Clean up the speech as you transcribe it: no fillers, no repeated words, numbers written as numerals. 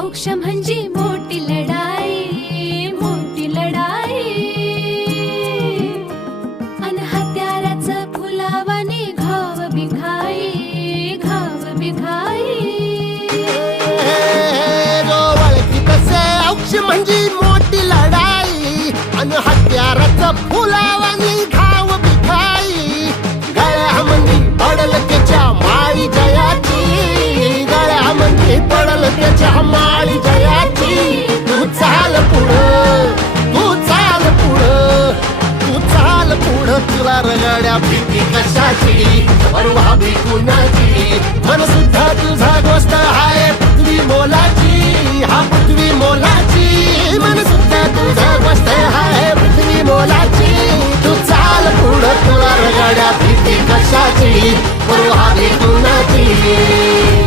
औक्ष म्हणजे मोठी लढाई, मोठी लढाई. अन हत्याराचं फुलावानी घाव बिघाई, घाव बिघाई. औक्ष म्हणजे मोठी लढाई अन हत्याराचं फुलावानी घाव बिघाई. गळ्यामध्ये पडल त्याच्या माळी जयाची, गळ्यामध्ये पडल त्याच्या माळी जयाची. तू चाल पुढं, तू चाल पुढं, तू चाल पुढं. तुला रगड्या भीती कशाची, परवा भी कुणाची. मन सुद्धा तुझा गोष्ट आहे पृथ्वी मोलाची, हा पृथ्वी मोलाची. मन सुद्धा तुझा गोष्ट आहे पृथ्वी मोलाची. तू चाल पुढं, तुला रगड्या भीती कशाची, परवा भी कुणाची.